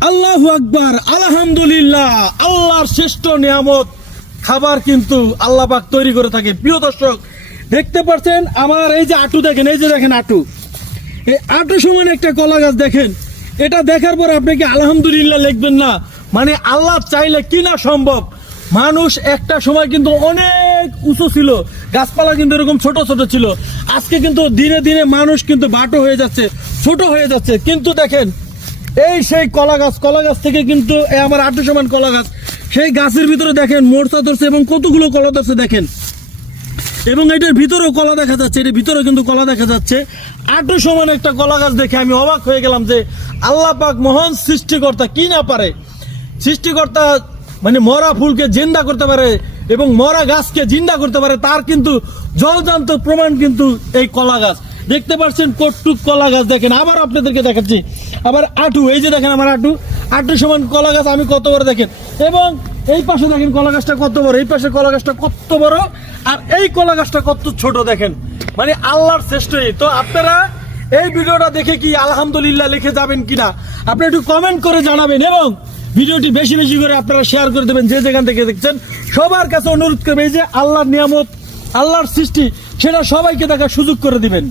আল্লাহ আকবার, আলহামদুলিল্লাহ, আল্লাহর শ্রেষ্ঠ নিয়ামত। খাবার কিন্তু আল্লাহ পাক তৈরি করে থাকে। প্রিয় দর্শক, দেখতে পাচ্ছেন আমার এই যে আটু দেখেন, এই যে দেখেন আটু। এই আটু সমান একটা কলা গাছ দেখেন। এটা দেখার পর আপনি কি আলহামদুলিল্লাহ লিখবেন না? মানে আল্লাহ চাইলে কি না সম্ভব? মানুষ একটা সময় কিন্তু অনেক উঁচু ছিল। গাছপালা কিন্তু এরকম ছোট ছোট ছিল। আজকে কিন্তু দিনে দিনে মানুষ কিন্তু বাটো হয়ে যাচ্ছে, ছোট হয়ে যাচ্ছে। কিন্তু দেখেন এই সেই কলা গাছ কলা গাছ থেকে কিন্তু আমার আটু সমান কলা গাছ। সেই গাছের ভিতরে দেখেন মোর্চা ধরছে এবং কতগুলো কলা ধরছে দেখেন। এবং এটার ভিতরেও কলা দেখা যাচ্ছে এটার ভিতরে কিন্তু কলা দেখা যাচ্ছে। আটু সমান একটা কলা গাছ দেখে আমি অবাক হয়ে গেলাম যে আল্লাহ পাক মহান সৃষ্টিকর্তা কি না পারে? সৃষ্টিকর্তা মানে মরা ফুলকে জিন্দা করতে পারে এবং মরা গাছকে জিন্দা করতে পারে, তার কিন্তু জলজান্ত প্রমাণ কিন্তু এই কলা গাছ। দেখতে পাচ্ছেন কটুক কলা গাছ দেখেন, আবার আপনাদেরকে দেখাচ্ছি। আবার আটু, এই যে দেখেন আমার আটু। আটু সমান কলা গাছ, আমি কত বড় দেখেন। এবং এই পাশে দেখেন কলা গাছটা কত বড়, এই পাশে কলা গাছটা কত বড়, আর এই কলা গাছটা কত ছোট দেখেন। মানে আল্লাহর শ্রেষ্ঠ এই। তো আপনারা এই ভিডিওটা দেখে কি আলহামদুলিল্লাহ লিখে যাবেন কিনা, আপনি একটু কমেন্ট করে জানাবেন এবং ভিডিওটি বেশি বেশি করে আপনারা শেয়ার করে দেবেন, যে যেখান থেকে দেখছেন। সবার কাছে অনুরোধ করবে, এই যে আল্লাহর নিয়ামত, আল্লাহর সৃষ্টি, সেটা সবাইকে দেখার সুযোগ করে দিবেন।